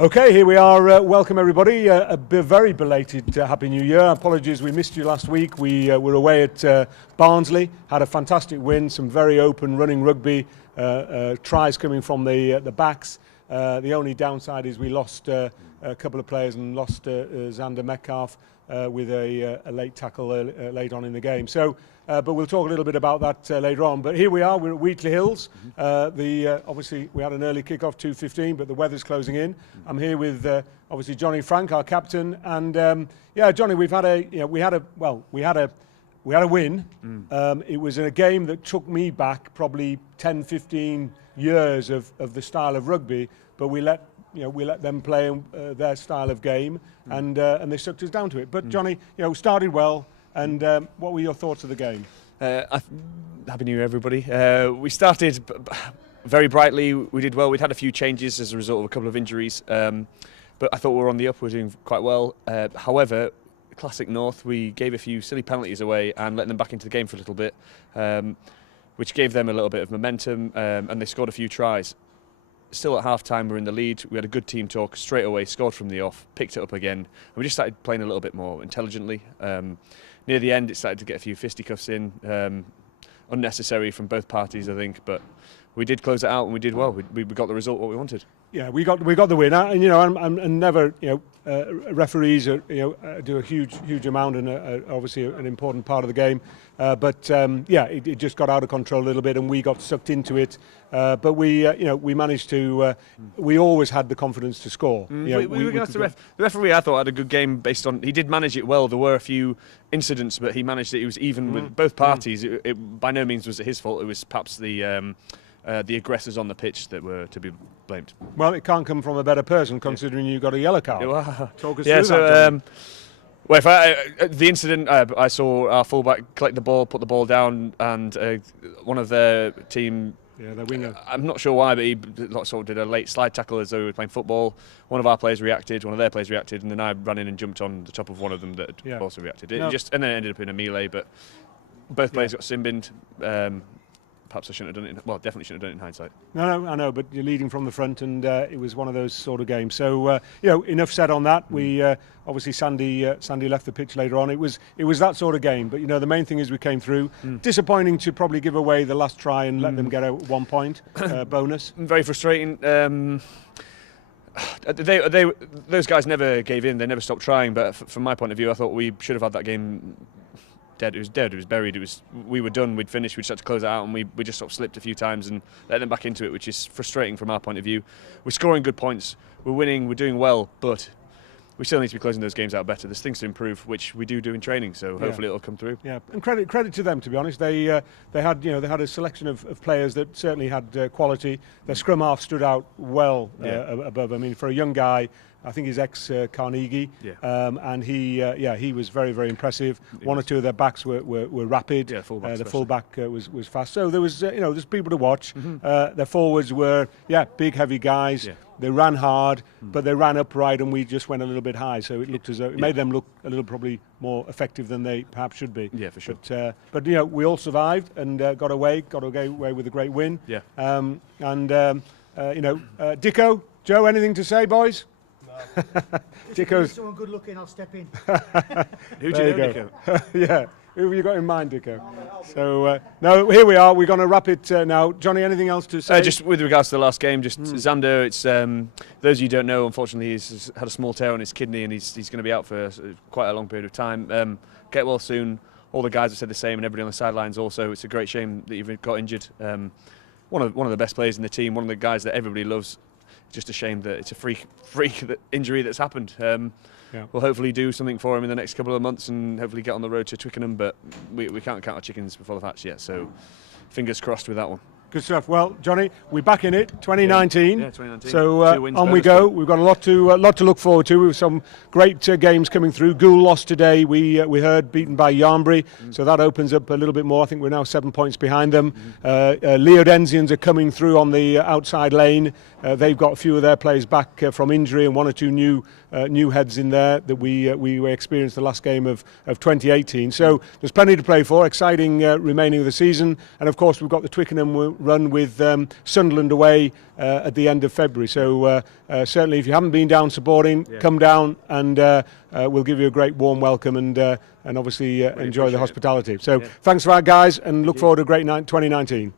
Okay, here we are. Welcome everybody. A very belated Happy New Year. Apologies, we missed you last week. We were away at Barnsley, had a fantastic win, some very open running rugby, tries coming from the backs. The only downside is we lost a couple of players and lost Chairman Metcalf with a late tackle late on in the game. So, but we'll talk a little bit about that later on. But here we are, we're at Wheatley Hills. Obviously we had an early kick-off, 2:15, but the weather's closing in. I'm here with obviously Johnny Frank, our captain, and yeah, Johnny, we had a win. It was in a game that took me back probably 10-15 years of the style of rugby, but we let them play their style of game, and they sucked us down to it. But Johnny, started well. And what were your thoughts of the game? Happy New Year, everybody. We started very brightly. We did well. We'd had a few changes as a result of a couple of injuries, but I thought we were on the up. We were doing quite well. However, classic North, we gave a few silly penalties away and let them back into the game for a little bit, which gave them a little bit of momentum, and they scored a few tries. Still at half-time, we're in the lead. We had a good team talk straight away, scored from the off, picked it up again, and we just started playing a little bit more intelligently. Near the end, it started to get a few fisticuffs in, unnecessary from both parties, I think, but we did close it out and we did well. We got the result what we wanted. Yeah, we got the win, and and never referees do a huge amount and obviously an important part of the game, but yeah, it just got out of control a little bit and we got sucked into it. But we managed to. We always had the confidence to score. With regards to the referee, I thought had a good game based on he did manage it well. There were a few incidents, but he managed it. He was even with both parties. It by no means was his fault. It was perhaps the aggressors on the pitch that were to be blamed. Well, it can't come from a better person considering you got a yellow card. Talk us through that. So, well, the incident, I saw our fullback collect the ball, put the ball down, and one of their team. Yeah, their winger. I'm not sure why, but he sort of did a late slide tackle as though we were playing football. One of our players reacted, one of their players reacted, and then I ran in and jumped on the top of one of them that had also reacted. And then it ended up in a melee, but both players got sin-binned. Perhaps I shouldn't have done it. Well, definitely shouldn't have done it in hindsight. No, I know, but you're leading from the front, and it was one of those sort of games. So, enough said on that. We obviously Sandy left the pitch later on. It was that sort of game. But the main thing is we came through. Disappointing to probably give away the last try and let them get a 1 point bonus. Very frustrating. Those guys never gave in. They never stopped trying. But from my point of view, I thought we should have had that game. Dead. It was dead. It was buried. We were done. We'd finished. We just had to close it out, and we just sort of slipped a few times and let them back into it, which is frustrating from our point of view. We're scoring good points. We're winning. We're doing well, but we still need to be closing those games out better. There's things to improve, which we do in training. So hopefully it'll come through. Yeah, and credit to them, to be honest. They had a selection of players that certainly had quality. Their scrum half stood out well above. I mean, for a young guy. I think he's ex-Carnegie, and he was very, very impressive. One or two of their backs were rapid. Yeah, the fullback was fast. So there was, there's people to watch. Their forwards were, big, heavy guys. Yeah. They ran hard, but they ran upright, and we just went a little bit high. So it looked as though it made them look a little probably more effective than they perhaps should be. Yeah, for sure. But we all survived and got away with a great win. Yeah. Dicko, Joe, anything to say, boys? If someone good looking, I'll step in. Who do you know, Dicko? Yeah, who have you got in mind, Dicko? So, no, here we are. We're going to wrap it now. Johnny, anything else to say? Just with regards to the last game, Xander, it's those of you who don't know, unfortunately, he's had a small tear on his kidney and he's going to be out for quite a long period of time. Get well soon. All the guys have said the same, and everybody on the sidelines also. It's a great shame that you've got injured. One of the best players in the team, one of the guys that everybody loves. Just a shame that it's a freak injury that's happened. We'll hopefully do something for him in the next couple of months and hopefully get on the road to Twickenham, but we can't count our chickens before the hatch yet, so fingers crossed with that one. Good stuff. Well, Johnny, we're back in it, 2019. Yeah, 2019. So on we go. We've got a lot to look forward to. With some great games coming through. Goole lost today. We heard beaten by Jnauary, so that opens up a little bit more. I think we're now 7 points behind them. Leodensians are coming through on the outside lane. They've got a few of their players back from injury and one or two new heads in there that we experienced the last game of 2018. So there's plenty to play for. Exciting remaining of the season, and of course we've got the Twickenham run with Sunderland away at the end of February. So certainly, if you haven't been down supporting, come down, and we'll give you a great warm welcome and obviously enjoy the hospitality. So thanks for that, guys, and look forward to a great night 2019.